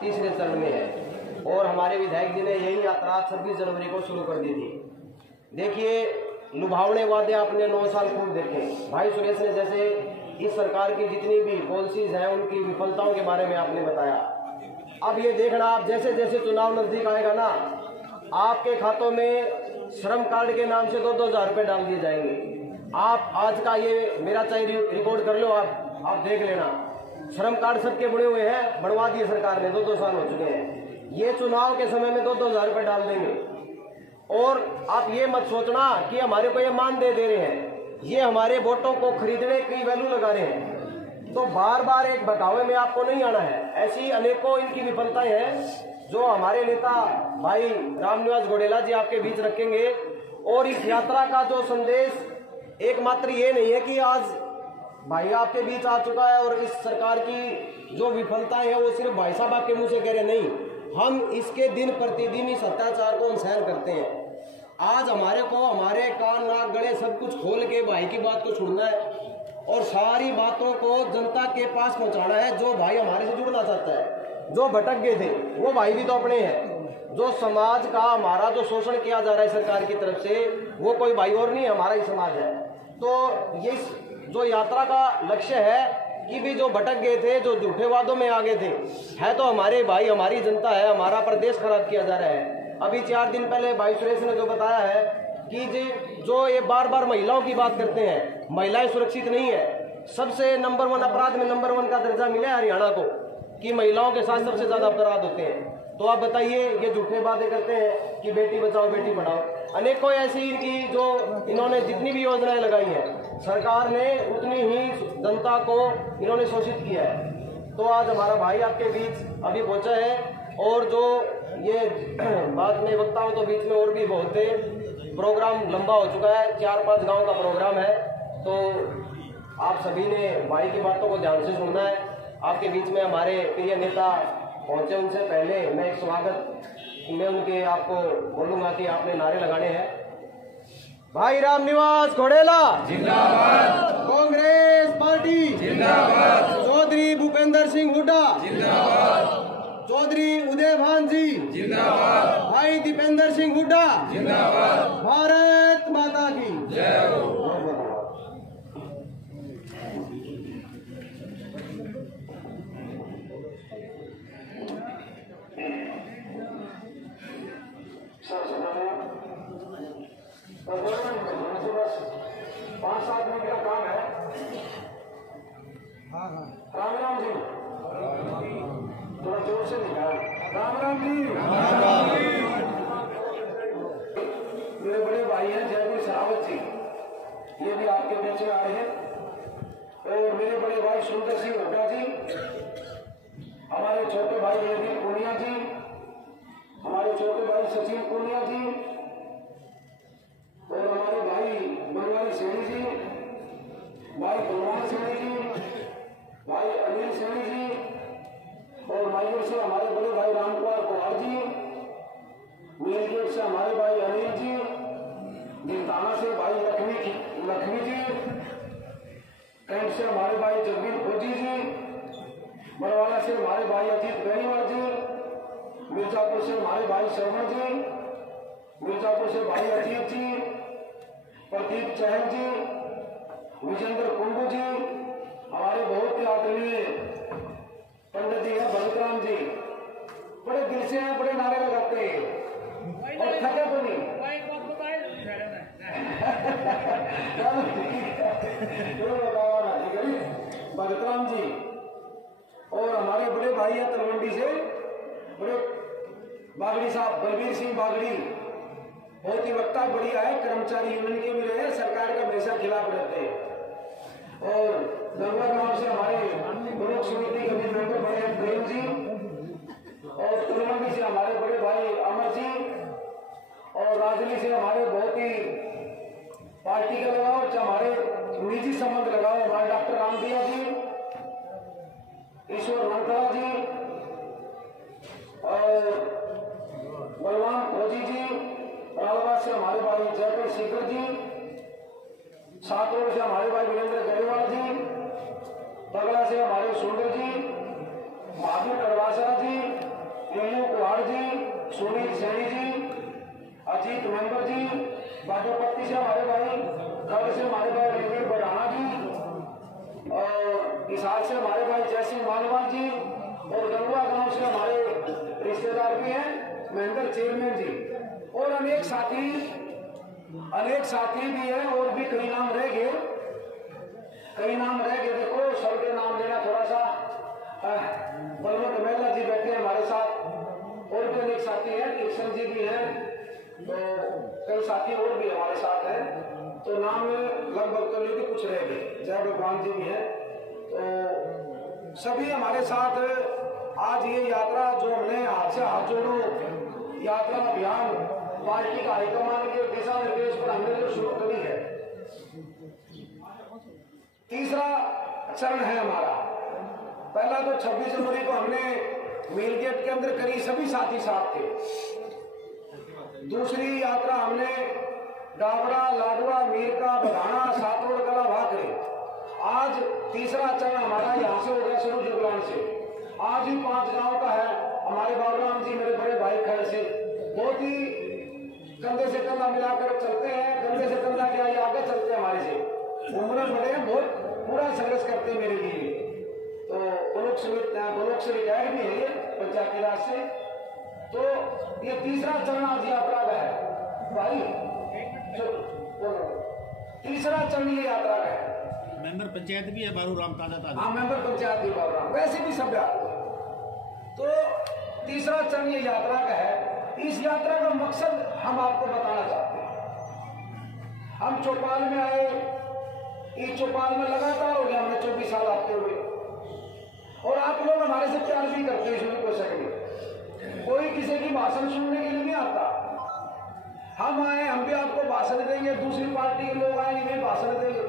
तीसरे चरण में है और हमारे विधायक जी ने यही यात्रा 26 जनवरी को शुरू कर दी थी। देखिए, लुभावने वादे आपने 9 साल खूब देखे। भाई सुरेश ने जैसे इस सरकार की जितनी भी पॉलिसीज हैं उनकी विफलताओं के बारे में आपने बताया। अब ये देखना, आप जैसे जैसे चुनाव नजदीक आएगा ना, आपके खातों में श्रम कार्ड के नाम से 2-2 हजार रुपये डाल दिए जाएंगे। आप आज का ये मेरा चाहे रिकॉर्ड कर लो, आप देख लेना। श्रम कार्ड सबके बने हुए हैं, बढ़वा दिए सरकार ने, 2-2 साल हो चुके हैं। ये चुनाव के समय में 2-2 हजार रुपये डाल देंगे। और आप ये मत सोचना कि हमारे को ये मान दे रहे हैं, ये हमारे वोटों को खरीदने की वैल्यू लगा रहे हैं। तो बार बार एक बहकावे में आपको नहीं आना है। ऐसी अनेकों इनकी विफलताएं हैं जो हमारे नेता भाई रामनिवास घोडेला जी आपके बीच रखेंगे। और इस यात्रा का जो संदेश एकमात्र ये नहीं है कि आज भाई आपके बीच आ चुका है और इस सरकार की जो विफलताएं हैं वो सिर्फ भाई साहब आपके मुंह से कह रहे, नहीं, हम इसके दिन प्रतिदिन इस अत्याचार को हम सहन करते हैं। आज हमारे को हमारे कान नाक गले सब कुछ खोल के भाई की बात को सुनना है और सारी बातों को जनता के पास पहुंचाना है। जो भाई हमारे से जुड़ना चाहता है, जो भटक गए थे, वो भाई भी तो अपने हैं। जो समाज का हमारा जो शोषण किया जा रहा है सरकार की तरफ से, वो कोई भाई और नहीं, हमारा ही समाज है। तो ये जो यात्रा का लक्ष्य है कि भी जो भटक गए थे, जो झूठे वादों में आ गए थे, है तो हमारे भाई, हमारी जनता है। हमारा प्रदेश खराब किया जा रहा है। अभी 4 दिन पहले भाई सुरेश ने जो बताया है कि जो ये बार बार महिलाओं की बात करते हैं, महिलाएं सुरक्षित नहीं है। सबसे नंबर 1 अपराध में नंबर 1 का दर्जा मिला है हरियाणा को कि महिलाओं के साथ सबसे ज्यादा अपराध होते हैं। तो आप बताइए, ये झूठे वादे करते हैं कि बेटी बचाओ बेटी पढ़ाओ। अनेकों ऐसी इनकी जो इन्होंने जितनी भी योजनाएं लगाई हैं, सरकार ने उतनी ही जनता को इन्होंने शोषित किया है। तो आज हमारा भाई आपके बीच अभी पहुंचा है। और जो ये बात में वक्ताओं तो बीच में और भी बहुत है, प्रोग्राम लंबा हो चुका है, 4-5 गांव का प्रोग्राम है। तो आप सभी ने भाई की बातों को ध्यान से सुनना है। आपके बीच में हमारे प्रिय नेता पहुंचे, उनसे पहले मैं एक स्वागत में उनके आपको बोलूंगा कि आपने नारे लगाने हैं। भाई रामनिवास घोडेला जिंदाबाद, कांग्रेस पार्टी जिंदाबाद, चौधरी भूपेंद्र सिंह हुड्डा जिंदाबाद, चौधरी उदय भान जी जिंदाबाद, भाई दीपेंद्र सिंह हुड्डा जिंदाबाद, भारत माता की जय हो। बस 5-7 मिनट का काम है। हाँ, राम राम जी, थोड़ा जोर से निकाल। राम राम जी। मेरे बड़े भाई हैं जयवीर सरावत जी, ये भी आपके बीच में आए हैं। और मेरे बड़े भाई सुंदर सिंह हुड्डा जी, हमारे छोटे भाई जयवीर पूनिया जी, हमारे छोटे भाई सचिन पूनिया जी, और हमारे भाई बनवारी सैनी जी, भाई बलवान सैनी जी, भाई अनिल सैनी जी, और माइगुर से हमारे बड़े भाई रामकुमार कुमार जी, नीलगेट से हमारे भाई अनिल जी, दिलताना से भाई लक्ष्मी जी, कैंट से हमारे भाई जगवीर फौजी जी, बड़वाला से हमारे भाई अजीत बेनीवाल जी, मिर्जापुर से हमारे भाई शर्मा जी, मिर्जापुर से भाई अजीत जी, प्रदीप चहल जी, विजेंद्र कुंडू जी, हमारे बहुत ही आदरणीय पंडित जी हैं भगतराम जी, बड़े दिल से हैं, बड़े नारे लगाते हैं और थके को नहीं। भगतराम जी और हमारे बड़े भाई हैं तलवंडी से, बड़े बागड़ी साहब बलबीर सिंह बागड़ी, बहुत ही वक्ता बढ़िया है, कर्मचारी यूनियन के भी रहे, सरकार का हमेशा खिलाफ रहते हैं। और गंगा गांव से हमारे प्रमुख समिति के भी मेंबर बड़े हैं प्रेम जी, और तलवंडी से हमारे बड़े भाई अमर जी, और राजनी से हमारे बहुत ही पार्टी का लगाओ, हमारे निजी संबंध लगाओ, हमारे डॉक्टर रामदिया जी, ईश्वर मनखड़ा जी, और बलवान फौजी जी, रालवा से हमारे भाई जयपुर सीकर जी, सातरोड से हमारे भाई वीरेंद्र गरेवाल जी, बगला से हमारे सुंदर जी, महावीर कड़वासा जी, सुनील सैनी जी, अजीत मेंबर जी, बाजोपट्टी से हमारे भाई, खड़ से हमारे भाई रणवीर बढ़ाना जी, और हिसार से हमारे भाई जयसिंह मानवाल जी, और गंगवा गांव से हमारे रिश्तेदार भी हैं महेंद्र चेयरमैन जी, और अनेक साथी भी हैं, और भी कई नाम रह गए। देखो सबके नाम लेना थोड़ा सा बलवंत मेहला जी बैठे हैं हमारे साथ, और भी अनेक साथी हैं, किशन जी भी हैं, तो कई साथी और भी हमारे साथ हैं, तो नाम लगभग तो लेके कुछ रह गए। जय भगवान जी भी हैं, तो सभी हमारे साथ आज ये यात्रा जो हमने हाथ से हाथ जोड़ो यात्रा अभियान पार्टी का हाईकमान के दिशा निर्देश पर हमने जो शुरू करी है, तीसरा चरण है हमारा। पहला तो 26 जनवरी को हमने मेल गेट के अंदर करी, सभी साथी साथ थे। दूसरी यात्रा हमने डाबरा, लाडवा, मीरका, बघाना, सातोड़ कला भाखरे। आज तीसरा चरण हमारा यहाँ से हो गया शुरू जुगलान से। आज भी 5 गांव का है। हमारे बाबूराम जी मेरे बड़े भाई खैर से बहुत ही कंधे से कंधा मिलाकर चलते हैं, कंधे से कंधा क्या आगे चलते हैं, हमारे से उम्र बड़े हैं, बहुत पूरा संघर्ष करते हैं मेरे लिए। तो ब्लॉक से रिटायर्ड भी है ये पंचायती राज से। तो ये तीसरा चरण आज यात्रा का है भाई, तीसरा चरण ये यात्रा का है। मेंबर पंचायत भी है बाबूराम ताजा। हाँ, मेंबर पंचायत भी बाबूराम, वैसे भी सब तो तीसरा चरण ये यात्रा का है। इस यात्रा का मकसद हम आपको बताना चाहते हैं। हम चौपाल में आए, इस चौपाल में लगातार हो गया हमने 24 साल आते हुए, और आप लोग हमारे से प्यार भी करते हैं, इसमें कोई शक नहीं। कोई किसी की भाषण सुनने के लिए नहीं आता। हम आए, हम भी आपको भाषण देंगे, दूसरी पार्टी के लोग आएंगे भी भाषण देंगे,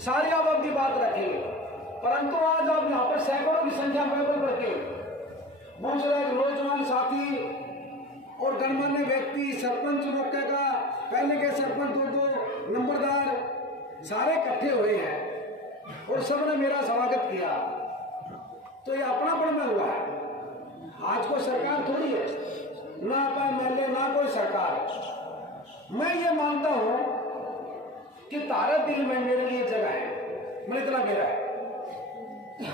सारी आप अपनी बात रखेंगे। परंतु आज आप यहाँ पर सैकड़ों की संख्या में करके दूसरे नौजवान साथी और गणमान्य व्यक्ति, सरपंच मौके का, पहले के सरपंच, 2 नंबरदार सारे इकट्ठे हुए हैं और सबने मेरा स्वागत किया। तो ये अपनापन में हुआ है। आज कोई सरकार थोड़ी है, ना MLA ना कोई सरकार। मैं ये मानता हूं कि तारा दिल में मेरे लिए जगह है, मैं इतना मेरा है,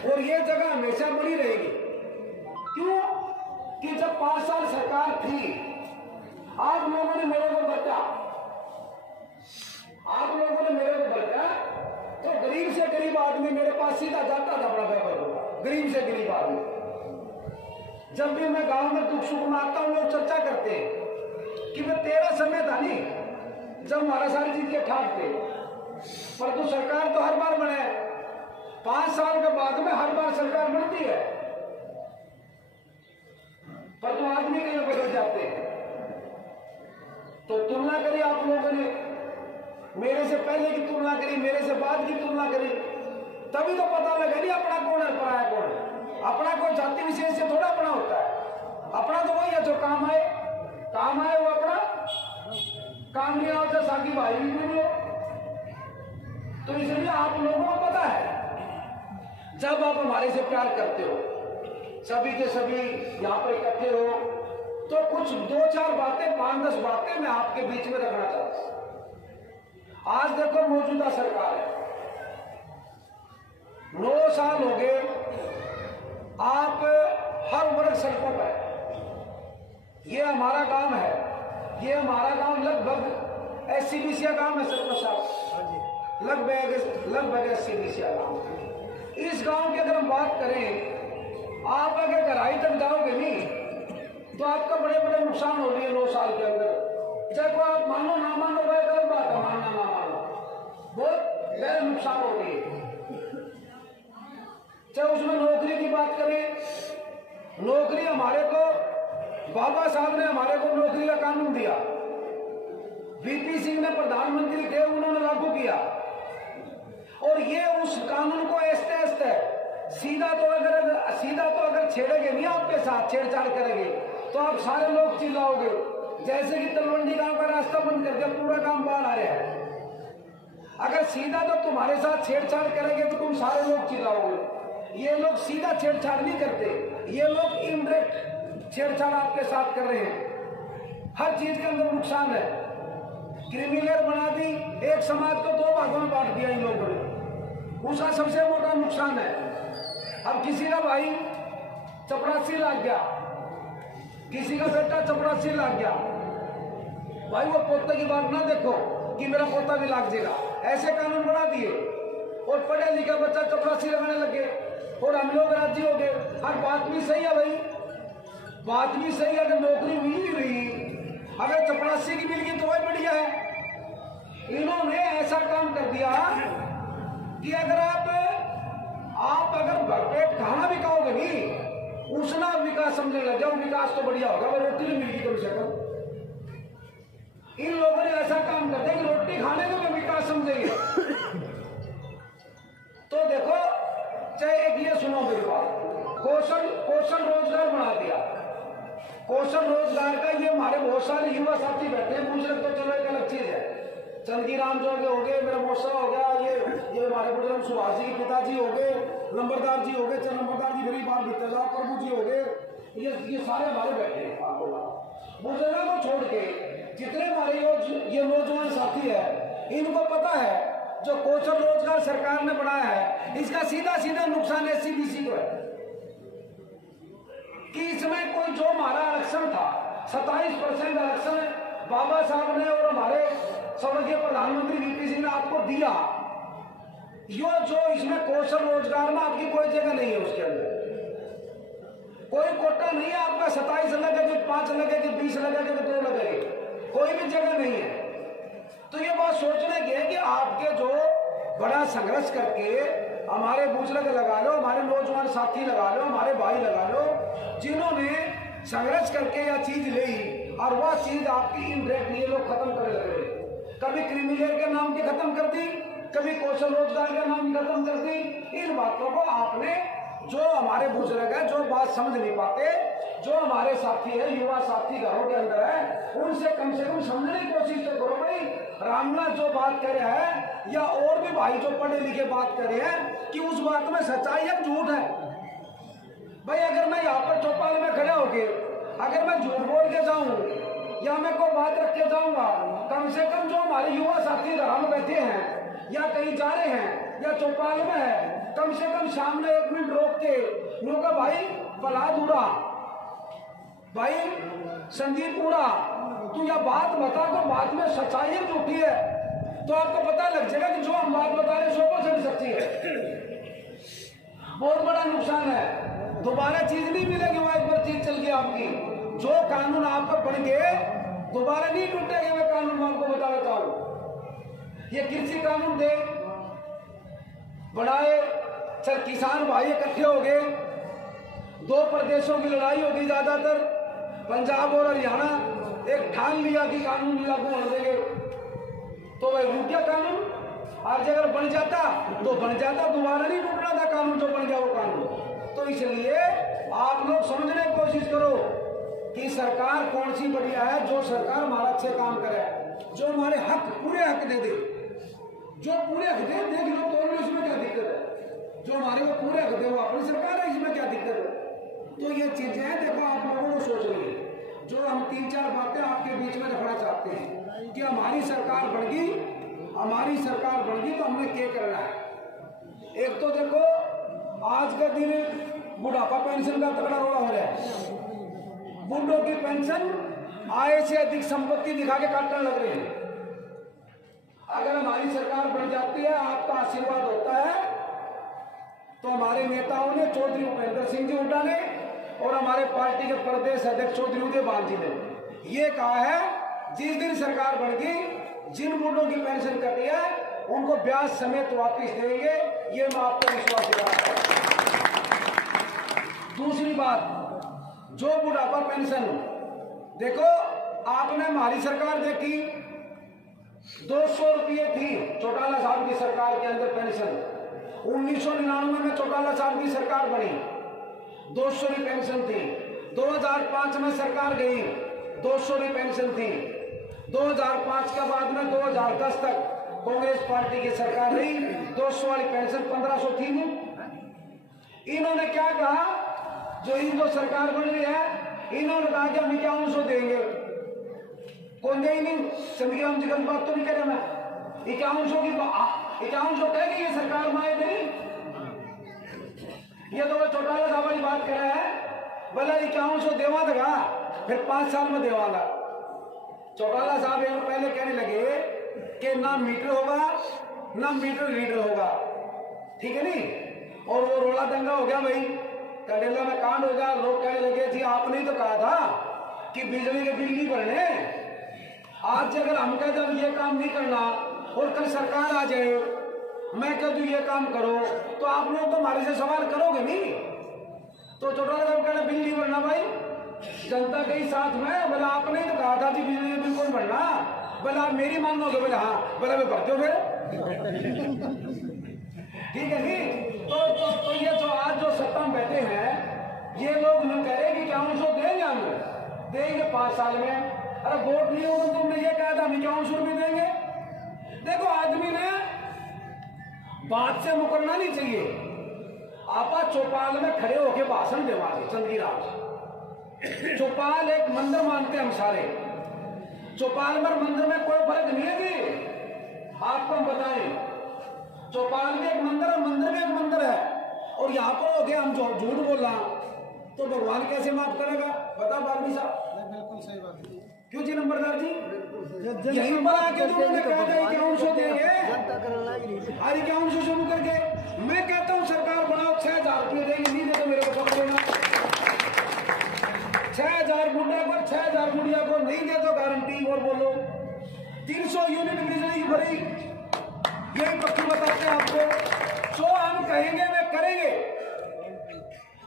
और ये जगह हमेशा बनी रहेगी। क्यों कि जब 5 साल सरकार थी, आप लोगों ने मेरे को बचा, तो गरीब से गरीब आदमी मेरे पास सीधा जाता था अपना व्यापार होगा, गरीब से गरीब आदमी। जब भी मैं गांव में दुख सुख में आता हूं, लोग चर्चा करते हैं कि मैं तेरा समय था नहीं जब हमारा सारी चीजें ठाक थे। परंतु सरकार तो हर बार बने, 5 साल के बाद में हर बार सरकार बनती है, परंतु आदमी कहीं बदल जाते हैं। तो तुलना करी आप लोगों ने, मेरे से पहले की तुलना करी, मेरे से बाद की तुलना करी, तभी तो पता लगा नहीं अपना कौन है पराया कौन है। अपना कोई जाति विशेष से थोड़ा अपना होता है। अपना तो वही है जो काम आए वो अपना, काम नहीं आओ तो साकी भाई भी नहीं हो। तो इसलिए आप लोगों को पता है, जब आप हमारे से प्यार करते हो, सभी के सभी यहाँ पर इकट्ठे हो, तो कुछ 2-4 बातें, 5-10 बातें मैं आपके बीच में रखना चाहता हूं। आज देखो मौजूदा सरकार है, 9 साल हो गए, आप हर वर्ग सड़कों पर, ये हमारा गांव है, ये हमारा गांव लगभग SC-BC गांव है सरपंच साहब, लगभग SC-BC गांव। इस गांव की अगर हम बात करें, आप अगर गहराई तक जाओगे नहीं तो आपका बड़े बड़े नुकसान हो रही है 9 साल के अंदर। चाहे को आप मानो ना मानो, वह गलत बात है, मानना ना मानो, बहुत गहरे नुकसान हो रही है। चाहे उसमें नौकरी की बात करें, नौकरी हमारे को बाबा साहब ने हमारे को नौकरी का कानून दिया, VP सिंह ने प्रधानमंत्री थे, उन्होंने लागू किया, और ये उस कानून को ऐसे सीधा तो अगर छेड़ेंगे नहीं, आपके साथ छेड़छाड़ करेंगे तो आप सारे लोग चिल्लाओगे। जैसे कि तलवंडी गांव का रास्ता बंद कर दिया, पूरा काम बाहर आ रहा है। अगर सीधा तो तुम्हारे साथ छेड़छाड़ करेंगे तो तुम सारे लोग चिल्लाओगे। ये लोग सीधा छेड़छाड़ नहीं करते, ये लोग इनडायरेक्ट छेड़छाड़ आपके साथ कर रहे हैं। हर चीज के अंदर नुकसान है। क्रिमिनल बना दी, एक समाज को दो भागों में बांट दिया इन लोगों ने, उसका सबसे मोटा नुकसान है। अब किसी का भाई चपरासी लाग गया, किसी का बेटा चपरासी लाग गया, भाई वो पोते की बात ना देखो कि मेरा पोता भी लाग जाएगा, ऐसे कानून बना दिए और पढ़े लिखे बच्चा चपरासी लगाने लगे और हम लोग राजी हो गए। हर बात भी सही है भाई, बात भी सही है। अगर नौकरी मिल नहीं रही, अगर चपरासी की मिल गई तो वही बढ़िया है। इन्होंने ऐसा काम कर दिया कि अगर आप अगर भरपेट खाना भी खाओगे नहीं, उसना विकास समझने लग जाओ, विकास तो बढ़िया होगा, वो रोटी नहीं मिलगी कम से कम। इन लोगों ने ऐसा काम कर दिया कि रोटी खाने को भी विकास समझेंगे। तो देखो, चाहे एक ये सुनो मेरी बात, कौशल रोजगार बना दिया। कौशल रोजगार का ये हमारे बहुत सारे युवा साथी बैठे हैं, पूछ रहे तो चलो एक अलग चीज है। चंदीराम जो हो गए, मेरा मौसा हो गया, ये हमारे बुजुर्ग सुभाष जी के पिताजी हो गए, नंबरदार जी हो गए, चल नंबरदार जी मेरी बात बीते जाओ, प्रभु जी हो गए, ये सारे हमारे बैठे हैं। बुजुर्गों को छोड़ के जितने हमारे ये नौजवान साथी है, इनको पता है जो कौशल रोजगार सरकार ने बनाया है, इसका सीधा सीधा नुकसान एससीबीसी को है कि इसमें कोई जो हमारा आरक्षण था 27% आरक्षण बाबा साहब ने और हमारे स्वर्गीय प्रधानमंत्री वीपी सिंह ने आपको दिया, यो जो इसमें कौशल रोजगार में आपकी कोई जगह नहीं है, उसके अंदर कोई कोटा नहीं है आपका। 27 लगेगी, 5 लगेगी, 20 लगेगी, 2 लगेगी, कोई भी जगह नहीं है। तो ये बात सोचने की है कि आपके जो बड़ा संघर्ष करके हमारे बुजुर्ग लगा लो, हमारे नौजवान साथी लगा लो, हमारे भाई लगा लो, जिन्होंने संघर्ष करके यह चीज ली और वह चीज आपकी इनडायरेक्ट ये लोग खत्म करने लगे। कभी क्रिमिनल के नाम की खत्म कर दी, कभी कौशल रोजगार का नाम खत्म कर दी। इन बातों को आपने, जो हमारे बुजुर्ग है, जो बात समझ नहीं पाते, जो हमारे साथी है, युवा साथी घरों के अंदर है, उनसे कम से कम समझने की कोशिश तो करो भाई। रामनाथ जो बात कर रहे हैं या और भी भाई जो पढ़े लिखे बात कर रहे हैं कि उस बात में सच्चाई है झूठ है। भाई अगर मैं यहाँ पर चौपाल में खड़ा होके अगर मैं झूठ बोल के जाऊं या मैं कोई बात रख के जाऊंगा, कम से कम जो हमारे युवा साथी घर में बैठे हैं या कहीं जा रहे हैं या चौपाल में है, कम से कम सामने 1 मिनट रोक के लोग भाई फलादूरा, भाई संदीपुरा, तू यह बात बता, तो बात में सच्चाई है झूठी है, तो आपको पता लग जाएगा कि जो हम बात बता रहे 100% सच्ची है। बहुत बड़ा नुकसान है, दोबारा चीज नहीं मिलेगी। वहां एक बार चीज चल गई आपकी, जो कानून आपका बन गए दोबारा नहीं टूटेगा। मैं कानून मैं आपको बता देता हूं, ये कृषि कानून दे बढ़ाए, चल किसान भाई इकट्ठे हो गए, 2 प्रदेशों की लड़ाई होगी ज्यादातर, पंजाब और हरियाणा, एक ठान लिया कि कानून लागू होने देंगे, तो वह रूट गया कानून। आज अगर बन जाता तो बन जाता, दोबारा नहीं टूटना था कानून, जो बन गया वो कानून। तो इसलिए आप लोग समझने की कोशिश करो कि सरकार कौन सी बढ़िया है, जो सरकार हमारा अच्छे काम करे, जो हमारे हक पूरे हक दे दे, जो पूरे हक दे, देख लो तो इसमें क्या दिक्कत है, जो हमारे को पूरे हक दे वो अपनी सरकार है, इसमें क्या दिक्कत है। तो ये चीजें हैं, देखो आप लोगों को सोचनी, जो हम 3-4 बातें आपके बीच में रखना चाहते हैं कि हमारी सरकार बढ़ गई, हमारी सरकार बढ़ गई तो हमने क्या करना है। एक तो देखो आज का दिन बुढ़ापा पेंशन का तगड़ा रोड़ा हो रहा है, बूढ़ों की पेंशन आय से अधिक संपत्ति दिखा के काटने लग रही है। अगर हमारी सरकार बढ़ जाती है, आपका आशीर्वाद होता है, तो हमारे नेताओं ने, चौधरी भूपेंद्र सिंह जी हुड्डा ने और हमारे पार्टी के प्रदेश अध्यक्ष चौधरी उदयभान जी ने ये कहा है, जिस दिन सरकार बढ़ गई, जिन बूढ़ों की पेंशन कटी है उनको ब्याज समेत वापिस देंगे, ये मैं आपको विश्वास दिलाता हूं। दूसरी बात, जो बुढ़ापा पेंशन, देखो आपने हमारी सरकार देखी 200 रुपये थी चौटाला साहब की सरकार के अंदर पेंशन, 1999 में चौटाला साहब की सरकार बनी, 200 की पेंशन थी। 2005 में सरकार गई, 200 की पेंशन थी। 2005 के बाद में 2010 तक कांग्रेस पार्टी की सरकार रही, 200 वाली पेंशन 1500 थी नहीं। इन्होंने क्या कहा, जो सरकार बन रही है इन्होंने कहा कि हम 5100 देंगे, कौन दे ही नहीं, समझिए हम जिक्र बात तो नहीं करें। मैं 5100 की 5100 कह के ये सरकार माए नहीं, ये तो चौटाला साहब वाली बात कर रहा है, बोला 5100 देवा देगा फिर 5 साल में देवागा। चौटाला साहब एक पहले कहने लगे कि ना मीटर होगा ना मीटर रीडर होगा, ठीक है नहीं, और वो रोला दंगा हो गया भाई, कंडेला में कांड हो गया, लोग कहने लगे जी आपने ही तो कहा था कि बिजली के बिल नहीं भरने, आज अगर हम कहते अब ये काम नहीं करना और कल सरकार आ जाए मैं कह दूं ये काम करो तो आप लोग तो हमारे से सवाल करोगे नहीं। तो चौटाला साहब कहना बिल नहीं भरना भाई, जनता के ही साथ में, बोला आपने तो कहा था कि बिजली बिल कौन भरना, बोला आप मेरी मानोगे, बोला हाँ, बोला मैं भरते हो फिर ठीक है नहीं। तो ये जो आज जो सत्ता में बैठे हैं ये लोग नहीं कह रहे कि क्या उनको देंगे, हम देंगे 5 साल में, अरे वोट नहीं होगा तुमने ये कहा था हम 5100 रुपये देंगे। देखो आदमी ने बात से मुकरना नहीं चाहिए। आपा चौपाल में खड़े होके भाषण देवागे चंदीराज, चौपाल एक मंदिर मानते हैं हम सारे, चौपाल में मंदिर में कोई फर्क नहीं है कि आपको हम बताएं, चौपाल में एक मंदिर है, मंदिर में एक मंदिर है, और यहाँ पर हो गया हम जो झूठ बोल रहा तो भगवान कैसे माफ करेगा, बता बालवी साहब। बिल्कुल सही बात है। क्यों जी नंबरदार जी, यहीं पर आके तो उन्होंने कहा था 5100 देंगे, अरे 5100 शुरू करके मैं कहता हूँ सरकार बनाओ 6000 रुपये देंगे, नहीं दे तो मेरे को पकड़ लेना, 6000 गुंडा को 6000 गुड़िया को नहीं दे तो गारंटी और बोलो 300 यूनिट बिजली भरी, यही पक्की बताते हैं आपको। जो हम कहेंगे वे करेंगे,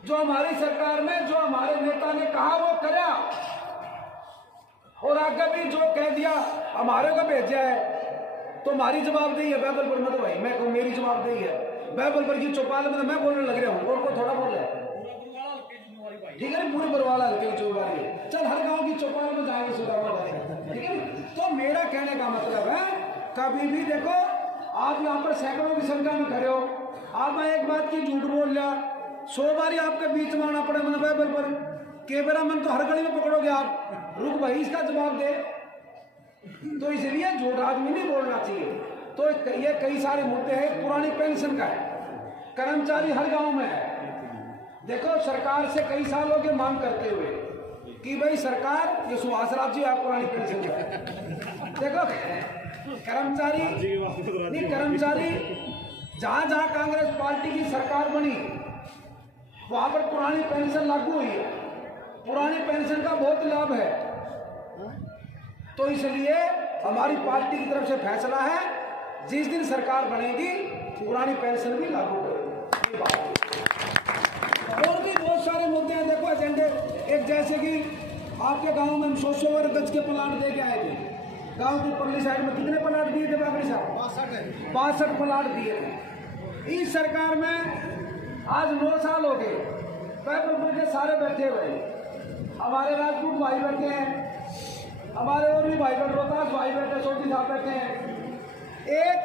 जो हमारी सरकार में जो हमारे नेता ने कहा वो करा, और आगे भी जो कह दिया हमारे को भेजा है तो हमारी जवाबदेही है। बाइबल पर मत भाई, मैं कहूँ मेरी जवाबदेही है, बाइबल पर की चौपाल में मैं बोलने लग रहा हूँ और को थोड़ा बोल रहा है, ठीक है, पूरे बरवाला हल्के चौपाल, चल हर गांव की चौपाल में जाएंगे सुधार, ठीक है। तो मेरा कहने का मतलब है कभी भी देखो आप यहाँ पर सैकड़ों की संख्या में खड़े हो, आप एक बात की झूठ बोल लिया 100 बार आपके बीच में आना पड़े मैंने बाइबल पर, केवरा मन तो हर घड़ी में पकड़ोगे आप, रुक भाई इसका जवाब दे। तो इसलिए झूठ आदमी नहीं बोलना चाहिए। तो ये कई सारे मुद्दे हैं, पुरानी पेंशन का है, कर्मचारी हर गांव में है। देखो सरकार से कई सालों की मांग करते हुए कि भाई सरकार, ये सुभाष राज जी आप पुरानी पेंशन का देखो कर्मचारी नहीं, कर्मचारी जहां जहां कांग्रेस पार्टी की सरकार बनी वहां पर पुरानी पेंशन लागू हुई है, पुरानी पेंशन का बहुत लाभ है। तो इसलिए हमारी पार्टी की तरफ से फैसला है जिस दिन सरकार बनेगी पुरानी पेंशन भी लागू करेगी। और भी बहुत सारे मुद्दे हैं, देखो एजेंडे, एक जैसे कि आपके गांव में हम 100 गज के प्लाट दे के आए थे, गांव की परली साइड में कितने प्लाट दिए थे बाबरी साहब? 62 प्लाट दिए थे। इस सरकार में आज 9 साल हो गए, पैदल के सारे बैठे हुए, हमारे राजपूत भाई बैठे हैं, हमारे और भी भाई बैठे, रोहतास भाई बैठे, सोटी साहब बैठे हैं, एक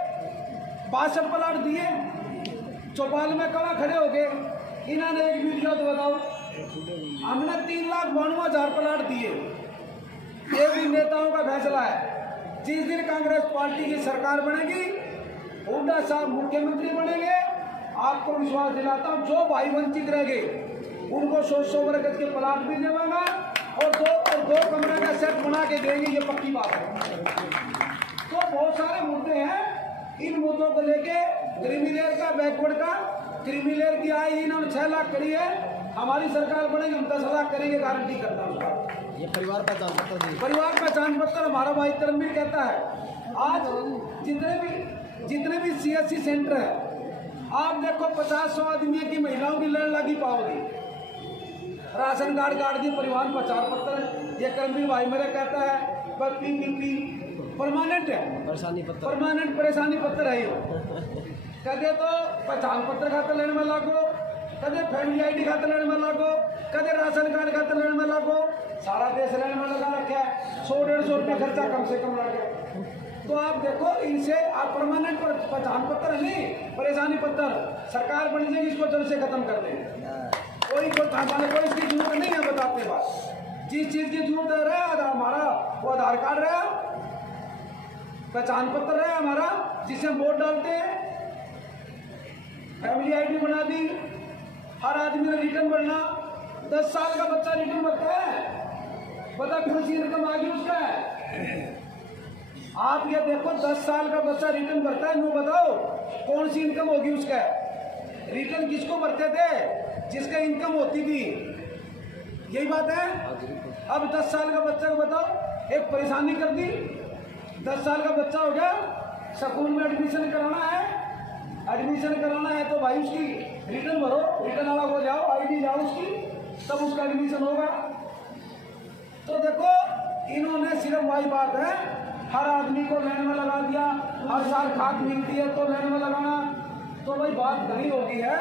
62 प्लाट दिए, चौपाल में कहाँ खड़े हो गए, इन्होंने एक वीडियो तो बताओ, हमने 3,92,000 प्लाट दिए। ये भी नेताओं का फैसला है, जिस दिन कांग्रेस पार्टी की सरकार बनेगी, हुड्डा साहब मुख्यमंत्री बनेंगे, आपको विश्वास दिलाता हूं जो भाई वंचित रह गए उनको 100 गज के प्लाट भी देवांगा और दो कमरे का सेट बना के देंगे, ये पक्की बात है। तो बहुत सारे मुद्दे हैं, इन मुद्दों को लेके क्रिमिलेयर का, बैकवर्ड का, क्रिमिलेयर की आय इन्होंने 6 लाख करी है, हमारी सरकार बनेगी हम 10 लाख करेंगे, गारंटी करता हूँ। ये परिवार पहचान पत्र, परिवार पहचान पत्र हमारा भाई तरनवीर कहता है। आज जितने भी CSC सेंटर है, आप देखो 50-100 आदमी की महिलाओं की लड़ लगी पाओगी, राशन कार्ड काट दी, परिवार पहचान पत्र, ये करमवीर भाई मेरा कहता है PPP परमानेंट है, परेशानी पत्र, परमानेंट परेशानी पत्र है। कदे तो पहचान पत्र खाते लेने में लागो, कदे फैमिली ID खाते लेने में लागो, कदे राशन कार्ड खाते लेने में लागो, सारा देश लेने में लगा रखा है, 100-150 रुपये खर्चा कम से कम लगे। तो आप देखो इनसे आप परमानेंट पहचान पत्र नहीं, परेशानी पत्र सरकार बन जाएगी, इसको जल्द से खत्म कर देंगे, कोई इसकी जरूरत नहीं है, बताते बात। जिस चीज की जरूरत है रहा हमारा वो आधार कार्ड रहा, पहचान पत्र रहा हमारा जिसे हम वोट डालते हैं, फैमिली आईडी बना दी, हर आदमी ने रिटर्न भरना। 10 साल का बच्चा रिटर्न भरता है, बता कौन सी इनकम आ गई उसका है। आप ये देखो 10 साल का बच्चा रिटर्न भरता है, नो बताओ कौन सी इनकम होगी उसका। रिटर्न किसको भरते थे? जिसका इनकम होती थी, यही बात है। अब 10 साल का बच्चा को बताओ, एक परेशानी कर दी। 10 साल का बच्चा हो गया, स्कूल में एडमिशन कराना है, एडमिशन कराना है तो भाई उसकी रिटर्न भरो, रिटर्न वाला को जाओ, आईडी जाओ उसकी, तब उसका एडमिशन होगा। तो देखो इन्होंने सिर्फ वही बात है, हर आदमी को लाइन में लगा दिया, हर साल खाद मिलती है तो लाइन में लगाना, तो भाई बात नहीं होगी है।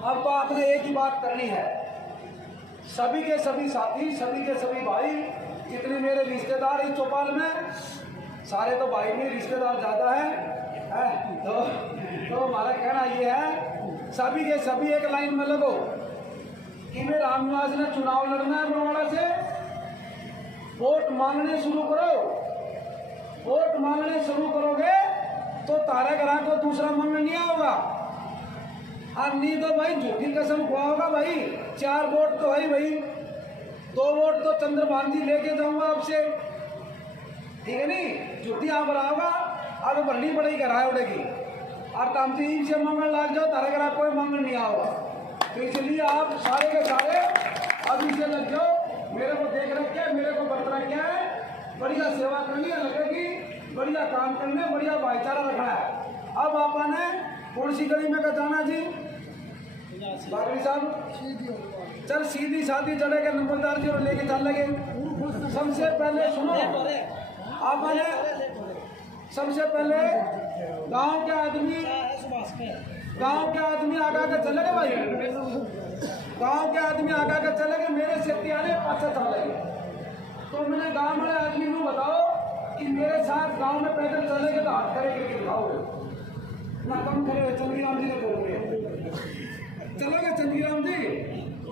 अब तो आपने एक ही बात करनी है, सभी के सभी साथी, सभी के सभी भाई, जितने मेरे रिश्तेदार इस चौपाल में, सारे तो भाई में रिश्तेदार ज़्यादा है। तो हमारा कहना ये है, सभी के सभी एक लाइन में लगो कि मेरे रामनिवास ने चुनाव लड़ना है बरवाड़ा से, वोट मांगने शुरू करो। वोट मांगने शुरू करोगे तो तारा ग्राह को दूसरा मांगना नहीं होगा, और नहीं तो भाई झूठी कसम खुआओगा भाई। 4 वोट तो है भाई, 2 वोट तो चंद्रभान जी लेके जाऊंगा आपसे, ठीक है नहीं, झूठी आप बनाओगा, अब भरनी पड़ेगी, कराए उड़ेगी, और तामती से मांगने लग जाओ, तारा ग्राह कोई मांगने नहीं आओगा। तो इसलिए आप सारे के सारे अभी से लग जाओ, मेरे को देख रखे है, मेरे को बरत रखा है, बढ़िया सेवा करनी है, लगेगी बढ़िया काम करने, बढ़िया भाईचारा रखना है। अब आपने कौन सी गली में जाना जी बागड़ी साहब? चल सीधी साधी चलेगा, नंबरदार जी और लेके चल लगे। सबसे पहले सुनो, आपने सबसे पहले गांव के आदमी आगा के चलेगा भाई, गांव के आदमी आगा के चलेगा, मेरे से आने पास चल लगे। तो मैंने गांव वाले आदमी को बताओ कि मेरे साथ गांव में पैदल चलेंगे तो हाथ खड़े करके दिखाओगे ना, कम खड़े चंदीराम जी ने बोलोगे, चलोगे चंदीराम जी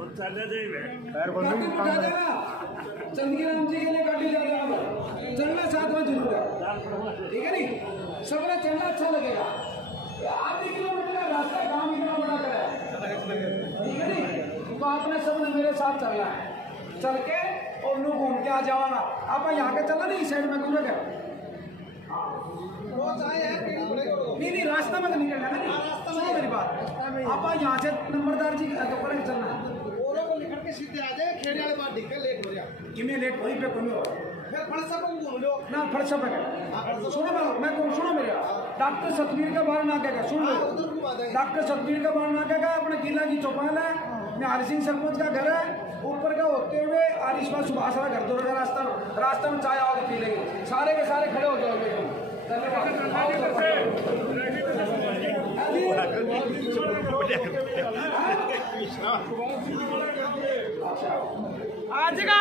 उठा देना, चंदीराम जी के लिए गाड़ी ले जाएगा, चलना साथ में जरूर है, ठीक है नहीं, सबने चलना अच्छा लगेगा। आधे किलोमीटर का रास्ता गाँव इतना बड़ा करा है, ठीक है नहीं, तो आपने सबने मेरे साथ चलना है, चल के और लोग घूम के आ जाओगा। आप यहाँ के चला नहीं, इस साइड में घूमेगा नहीं, रास्ता में तो नहीं करना ना, सुनो मेरी बात, आप यहाँ से नंबरदार जी पर चलना है, सीधे आ जाए, खेड़े वाले बात दिक्कत लेट हो रहा, किमें लेट वहीं पे कमी हो ना, फर्शा पे सुनो मेरे डॉक्टर सतवीर का बार ना क्या सुन लो, डॉक्टर सतवीर का बार ना क्या अपने किला की चौपाल है, निहार सिंह सरपंच का घर है, ऊपर का होते हुए आरिशवा सुभाष का घर दौड़ेगा, रास्ता में चाय आगे पी लेंगे, सारे के सारे खड़े हो जाओगे। आजेगा